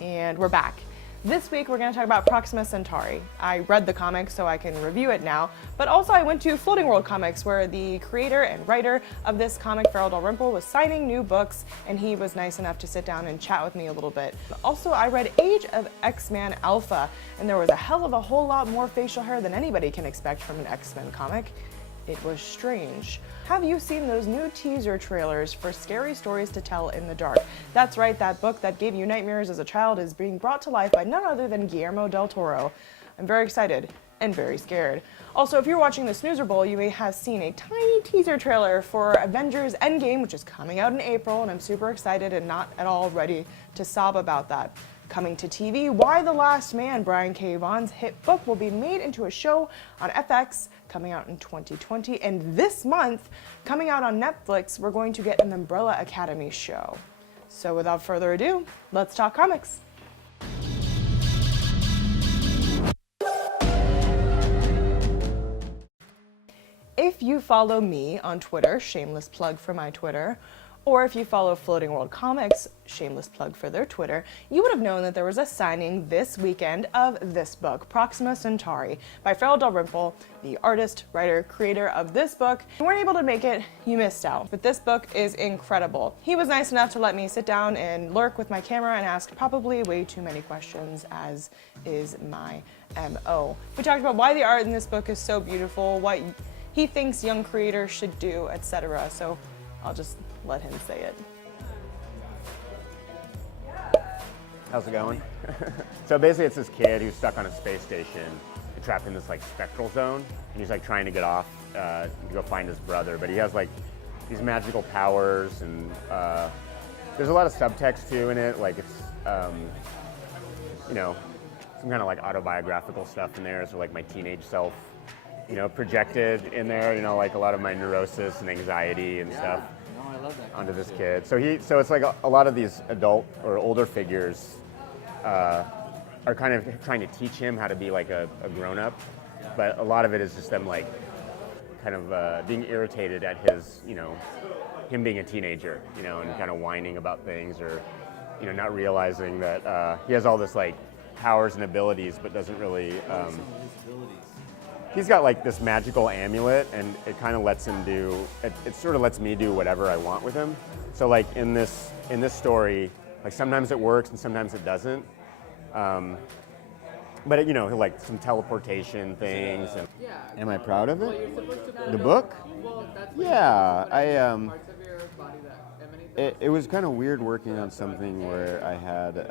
And we're back. This week we're going to talk about Proxima Centauri. I read the comic so I can review it now, but also I went to Floating World Comics where the creator and writer of this comic, Farel Dalrymple, was signing new books, and he was nice enough to sit down and chat with me a little bit. Also, I read Age of X-Men Alpha, and there was a hell of a whole lot more facial hair than anybody can expect from an X-Men comic. It was strange. Have you seen those new teaser trailers for Scary Stories to Tell in the Dark? That's right, that book that gave you nightmares as a child is being brought to life by none other than Guillermo del Toro. I'm very excited and very scared. Also, if you're watching the Snoozer Bowl, you may have seen a tiny teaser trailer for Avengers Endgame, which is coming out in April, and I'm super excited and not at all ready to sob about that. Coming to TV, Why the Last Man, Brian K. Vaughan's hit book, will be made into a show on FX, coming out in 2020. And this month, coming out on Netflix, we're going to get an Umbrella Academy show. So without further ado, let's talk comics. If you follow me on Twitter, shameless plug for my Twitter, or if you follow Floating World Comics, shameless plug for their Twitter, you would have known that there was a signing this weekend of this book, Proxima Centauri, by Farel Dalrymple, the artist, writer, creator of this book. If you weren't able to make it, you missed out. But this book is incredible. He was nice enough to let me sit down and lurk with my camera and ask probably way too many questions, as is my MO. We talked about why the art in this book is so beautiful, what he thinks young creators should do, etc. So I'll just let him say it. How's it going? So basically it's this kid who's stuck on a space station, trapped in this like spectral zone, and he's like trying to get off to go find his brother, but he has like these magical powers, and there's a lot of subtext too in it, like it's you know, some kind of like autobiographical stuff in there, so like my teenage self, you know, projected in there, you know, like a lot of my neurosis and anxiety and stuff onto this kid. So it's like a lot of these adult or older figures are kind of trying to teach him how to be like a grown-up, but a lot of it is just them like kind of being irritated at his, you know, him being a teenager, you know, and kind of whining about things, or, you know, not realizing that he has all this like powers and abilities, but doesn't really. He's got like this magical amulet, and it kind of lets him do, it sort of lets me do whatever I want with him. So like in this story, like sometimes it works and sometimes it doesn't. But it, you know, like some teleportation things. And, am I proud of it? The book? Yeah, it was kind of weird working on something where I had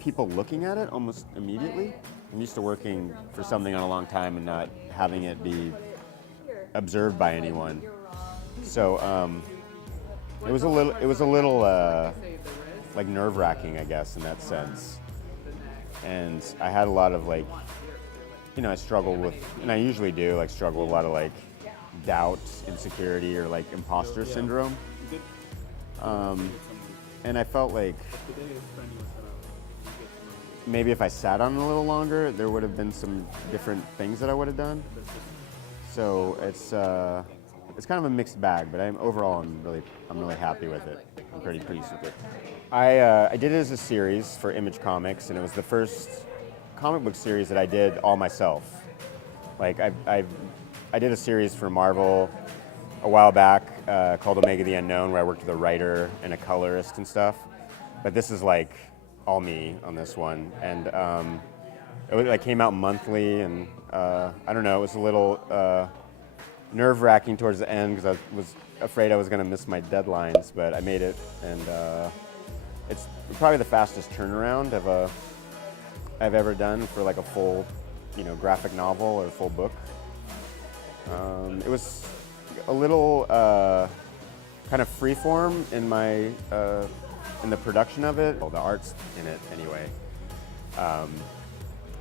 people looking at it almost immediately. I'm used to working for something on a long time and not having it be observed by anyone. So it was a little like nerve-wracking, I guess, in that sense. And I had a lot of like, you know, I struggled with, and I usually do, like struggle with a lot of like doubt, insecurity, or like imposter syndrome. And I felt like maybe if I sat on it a little longer, there would have been some different things that I would have done. So it's kind of a mixed bag, but I'm really happy with it. I'm pretty pleased with it. I did it as a series for Image Comics, and it was the first comic book series that I did all myself. Like I did a series for Marvel a while back called Omega the Unknown, where I worked with a writer and a colorist and stuff. But this is like all me on this one, and it like came out monthly, and I don't know, it was a little nerve-wracking towards the end because I was afraid I was going to miss my deadlines, but I made it, and it's probably the fastest turnaround I've ever done for like a full, you know, graphic novel or full book. It was a little kind of freeform in my in the production of it. Well, the art's in it anyway.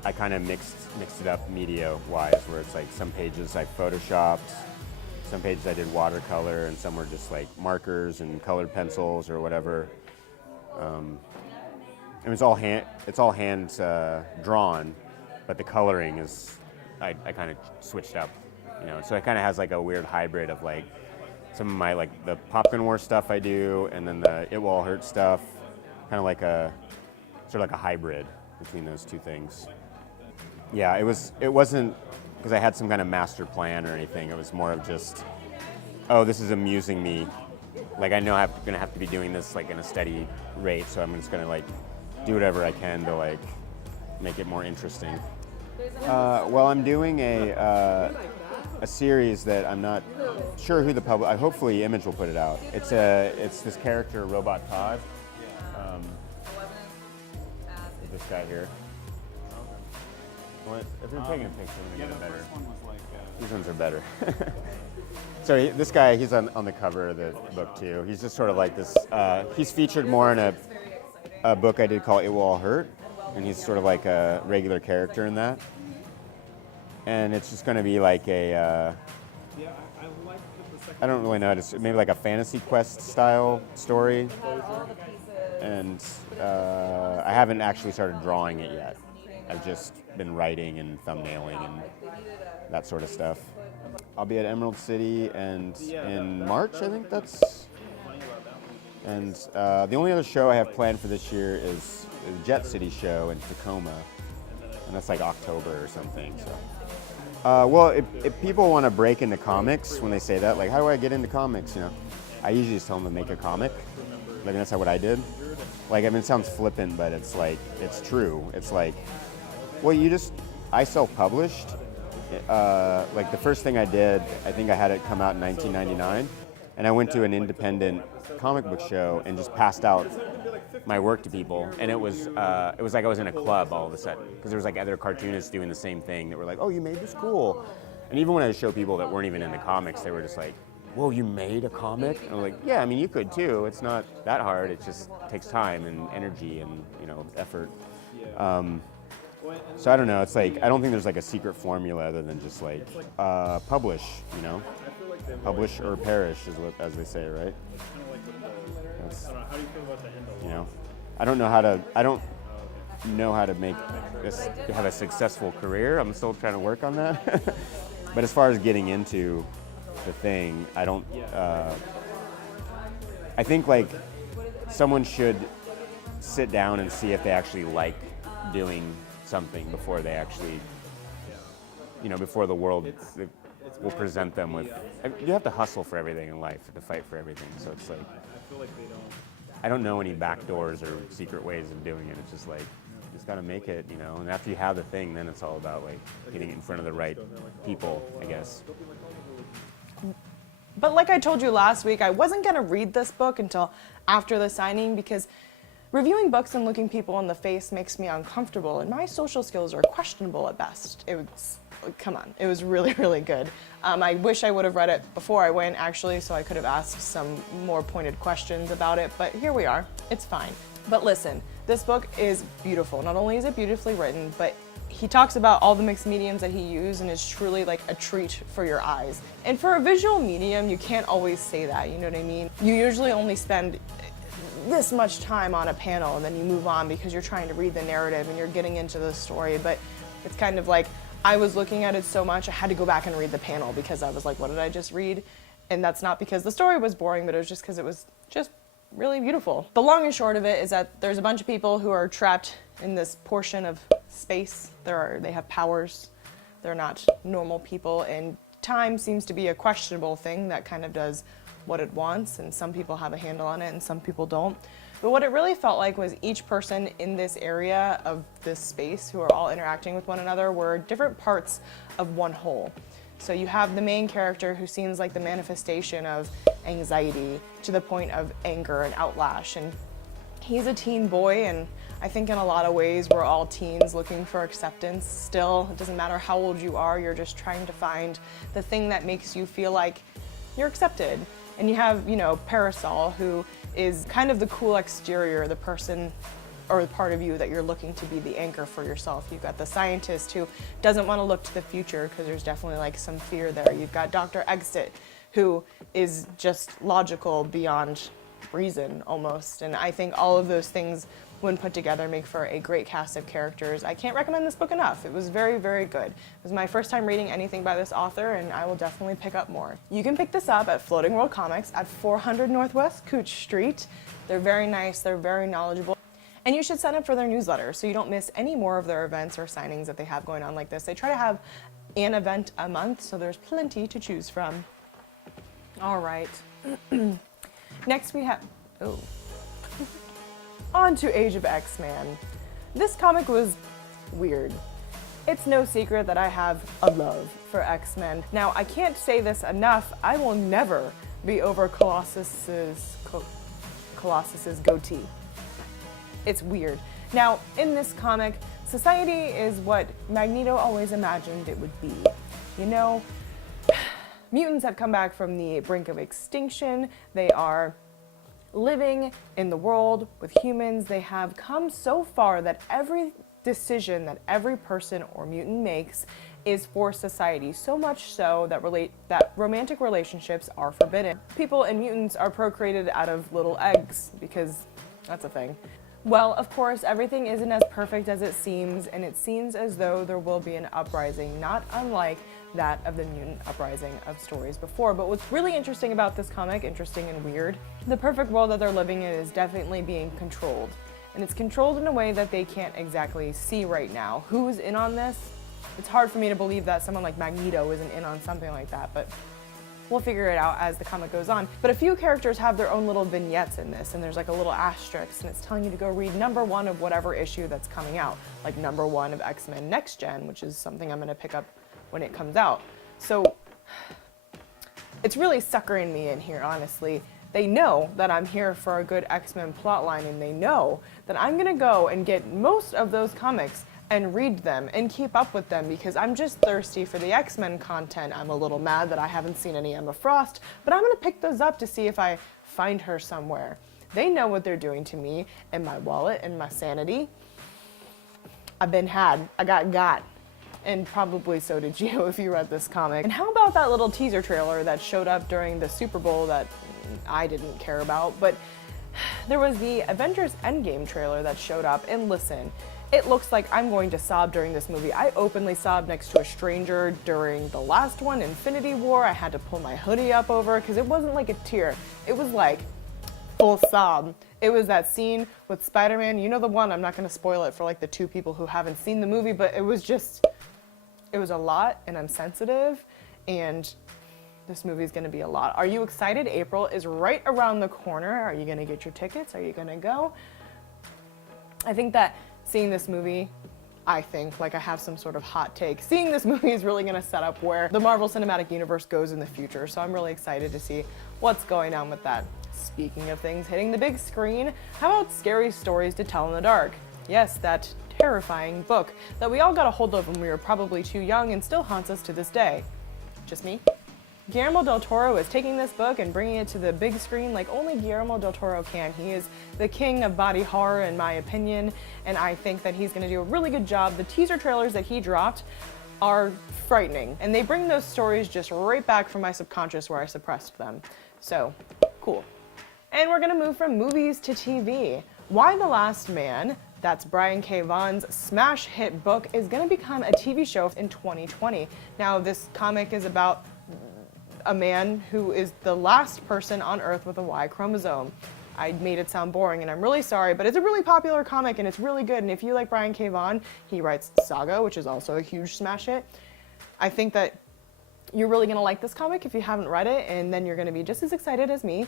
I kind of mixed it up media-wise, where it's like some pages I photoshopped, some pages I did watercolor, and some were just like markers and colored pencils or whatever. It's all hand drawn, but the coloring is I kind of switched up, you know. So it kind of has like a weird hybrid of like some of my like the Popcorn War stuff I do, and then the It Will Hurt stuff, kind of like a sort of like a hybrid between those two things. Yeah, it wasn't because I had some kind of master plan or anything. It was more of just, oh, this is amusing me. Like I know I'm gonna have to be doing this like in a steady rate, so I'm just gonna like do whatever I can to like make it more interesting. Well, I'm doing a series that I'm not sure who the public. Hopefully, Image will put it out. It's this character, Robot Todd. This guy here. What? If you're taking a picture, let me get it better. These ones are better. So this guy, he's on the cover of the book too. He's just sort of like this. He's featured more in a book I did called It Will All Hurt, and he's sort of like a regular character in that. And it's just going to be like a, I don't really know how to, maybe like a Fantasy Quest style story. And I haven't actually started drawing it yet. I've just been writing and thumbnailing and that sort of stuff. I'll be at Emerald City and in March, I think that's. And the only other show I have planned for this year is the Jet City show in Tacoma, and that's like October or something. So, well, if people want to break into comics, when they say that, like, how do I get into comics? You know, I usually just tell them to make a comic. Like that's what I did. Like, I mean, it sounds flippant, but it's like it's true. It's like, well, I self-published. Like the first thing I did, I think I had it come out in 1999, and I went to an independent comic book show and just passed out my work to people, and it was like I was in a club all of a sudden, because there was like other cartoonists doing the same thing that were like, oh, you made this, cool. And even when I show people that weren't even into comics, they were just like, whoa, you made a comic? And I'm like, yeah, I mean, you could too. It's not that hard. It just takes time and energy and, you know, effort. So I don't know. It's like, I don't think there's like a secret formula other than just like publish, you know? Publish or perish is what, as they say, right? That's, you know, I don't know how to make this, have a successful career. I'm still trying to work on that. But as far as getting into the thing, I don't, I think like someone should sit down and see if they actually like doing something before they actually, you know, before the world will present them with, you have to hustle for everything in life, to fight for everything. So it's like, I don't know any back doors or secret ways of doing it. It's just like, you just gotta make it, you know, and after you have the thing, then it's all about like getting it in front of the right people, I guess. But like I told you last week, I wasn't going to read this book until after the signing because reviewing books and looking people in the face makes me uncomfortable, and my social skills are questionable at best. It was, come on, it was really, really good. I wish I would have read it before I went, actually, so I could have asked some more pointed questions about it, but here we are. It's fine. But listen, this book is beautiful. Not only is it beautifully written, but he talks about all the mixed mediums that he used, and it's truly like a treat for your eyes. And for a visual medium, you can't always say that, you know what I mean? You usually only spend this much time on a panel and then you move on because you're trying to read the narrative and you're getting into the story, but it's kind of like I was looking at it so much I had to go back and read the panel because I was like, what did I just read? And that's not because the story was boring, but it was just because it was just really beautiful. The long and short of it is that there's a bunch of people who are trapped in this portion of space. They have powers. They're not normal people, and time seems to be a questionable thing that kind of does what it wants, and some people have a handle on it and some people don't. But what it really felt like was each person in this area of this space who are all interacting with one another were different parts of one whole. So you have the main character who seems like the manifestation of anxiety to the point of anger and outlash, and he's a teen boy, and I think in a lot of ways we're all teens looking for acceptance still. It doesn't matter how old you are, you're just trying to find the thing that makes you feel like you're accepted. And you have, you know, Parasol, who is kind of the cool exterior, the person or the part of you that you're looking to be the anchor for yourself. You've got the scientist who doesn't want to look to the future because there's definitely like some fear there. You've got Dr. Exit, who is just logical beyond reason almost. And I think all of those things, when put together, make for a great cast of characters. I can't recommend this book enough. It was very, very good. It was my first time reading anything by this author, and I will definitely pick up more. You can pick this up at Floating World Comics at 400 Northwest Cooch Street. They're very nice, they're very knowledgeable. And you should sign up for their newsletter so you don't miss any more of their events or signings that they have going on like this. They try to have an event a month, so there's plenty to choose from. All right. Next we have, on to Age of X-Man. This comic was weird. It's no secret that I have a love for X-Men. Now, I can't say this enough, I will never be over Colossus's goatee. It's weird. Now, in this comic, society is what Magneto always imagined it would be. You know, mutants have come back from the brink of extinction. They are living in the world with humans. They have come so far that every decision that every person or mutant makes is for society, so much so that romantic relationships are forbidden. People and mutants are procreated out of little eggs because that's a thing. Well, of course, everything isn't as perfect as it seems, and it seems as though there will be an uprising, not unlike that of the mutant uprising of stories before. But what's really interesting about this comic, interesting and weird, the perfect world that they're living in is definitely being controlled. And it's controlled in a way that they can't exactly see right now. Who's in on this? It's hard for me to believe that someone like Magneto isn't in on something like that, but we'll figure it out as the comic goes on. But a few characters have their own little vignettes in this, and there's like a little asterisk, and it's telling you to go read number 1 of whatever issue that's coming out, like number 1 of X-Men Next Gen, which is something I'm gonna pick up when it comes out. So it's really suckering me in here, honestly. They know that I'm here for a good X-Men plotline, and they know that I'm gonna go and get most of those comics and read them and keep up with them because I'm just thirsty for the X-Men content. I'm a little mad that I haven't seen any Emma Frost, but I'm gonna pick those up to see if I find her somewhere. They know what they're doing to me and my wallet and my sanity. I've been had, I got. And probably so did you if you read this comic. And how about that little teaser trailer that showed up during the Super Bowl that I didn't care about, but there was the Avengers Endgame trailer that showed up, and listen, it looks like I'm going to sob during this movie. I openly sobbed next to a stranger during the last one, Infinity War. I had to pull my hoodie up over because it wasn't like a tear. It was like full sob. It was that scene with Spider-Man. You know the one, I'm not going to spoil it for like the 2 people who haven't seen the movie, but it was a lot, and I'm sensitive, and this movie is going to be a lot. Are you excited? April is right around the corner. Are you going to get your tickets? Are you going to go? I think that seeing this movie, I have some sort of hot take. Seeing this movie is really going to set up where the Marvel Cinematic Universe goes in the future, so I'm really excited to see what's going on with that. Speaking of things hitting the big screen, how about Scary Stories to Tell in the Dark? Yes, that terrifying book that we all got a hold of when we were probably too young and still haunts us to this day. Just me? Guillermo del Toro is taking this book and bringing it to the big screen like only Guillermo del Toro can. He is the king of body horror in my opinion, and I think that he's going to do a really good job. The teaser trailers that he dropped are frightening, and they bring those stories just right back from my subconscious where I suppressed them. So, cool. And we're going to move from movies to TV. Why the Last Man? That's Brian K. Vaughan's smash hit book is going to become a TV show in 2020. Now, this comic is about a man who is the last person on Earth with a Y chromosome. I made it sound boring, and I'm really sorry, but it's a really popular comic, and it's really good. And if you like Brian K. Vaughan, he writes Saga, which is also a huge smash hit. I think that you're really going to like this comic if you haven't read it, and then you're going to be just as excited as me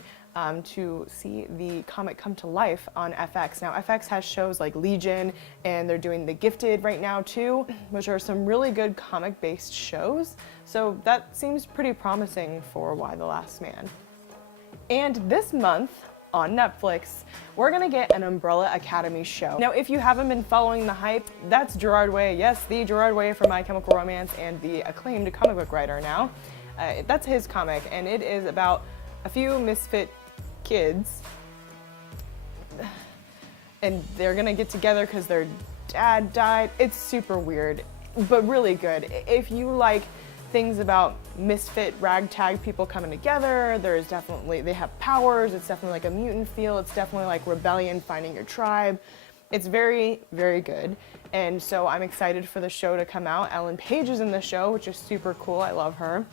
to see the comic come to life on FX. Now, FX has shows like Legion, and they're doing The Gifted right now too, which are some really good comic-based shows. So that seems pretty promising for Why the Last Man. And this month, on Netflix, we're gonna get an Umbrella Academy show. Now, if you haven't been following the hype, that's Gerard Way. Yes, the Gerard Way from My Chemical Romance and the acclaimed comic book writer now. That's his comic, and it is about a few misfit kids, and they're gonna get together because their dad died. It's super weird, but really good. If you like things about misfit ragtag people coming together, they have powers, it's definitely like a mutant feel, it's definitely like rebellion, finding your tribe. It's very, very good. And so I'm excited for the show to come out. Ellen Page is in the show, which is super cool, I love her.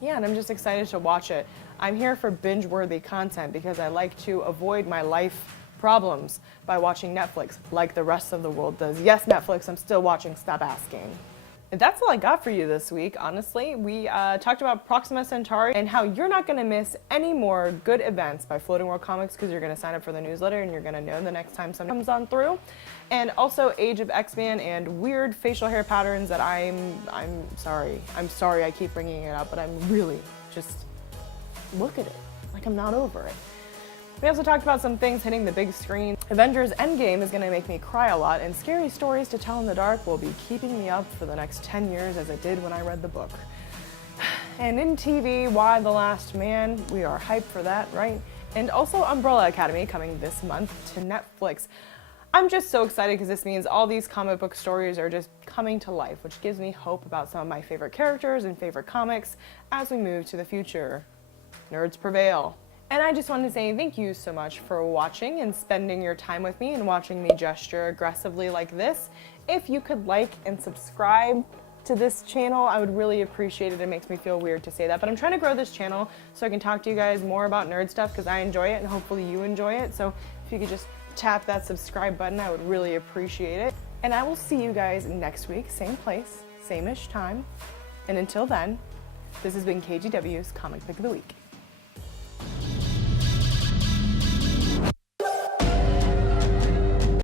Yeah, and I'm just excited to watch it. I'm here for binge-worthy content because I like to avoid my life problems by watching Netflix like the rest of the world does. Yes, Netflix, I'm still watching, stop asking. And that's all I got for you this week, honestly. We talked about Proxima Centauri and how you're not going to miss any more good events by Floating World Comics because you're going to sign up for the newsletter and you're going to know the next time something comes on through. And also Age of X-Men and weird facial hair patterns that I'm sorry I keep bringing it up, but I'm really just, look at it. Like, I'm not over it. We also talked about some things hitting the big screen. Avengers Endgame is going to make me cry a lot, and scary stories to tell in the dark will be keeping me up for the next 10 years as it did when I read the book. And in TV, Y: The Last Man, we are hyped for that, right? And also Umbrella Academy coming this month to Netflix. I'm just so excited because this means all these comic book stories are just coming to life, which gives me hope about some of my favorite characters and favorite comics as we move to the future. Nerds prevail. And I just wanted to say thank you so much for watching and spending your time with me and watching me gesture aggressively like this. If you could like and subscribe to this channel, I would really appreciate it. It makes me feel weird to say that, but I'm trying to grow this channel so I can talk to you guys more about nerd stuff because I enjoy it and hopefully you enjoy it. So if you could just tap that subscribe button, I would really appreciate it. And I will see you guys next week, same place, same-ish time. And until then, this has been KGW's Comic Pick of the Week.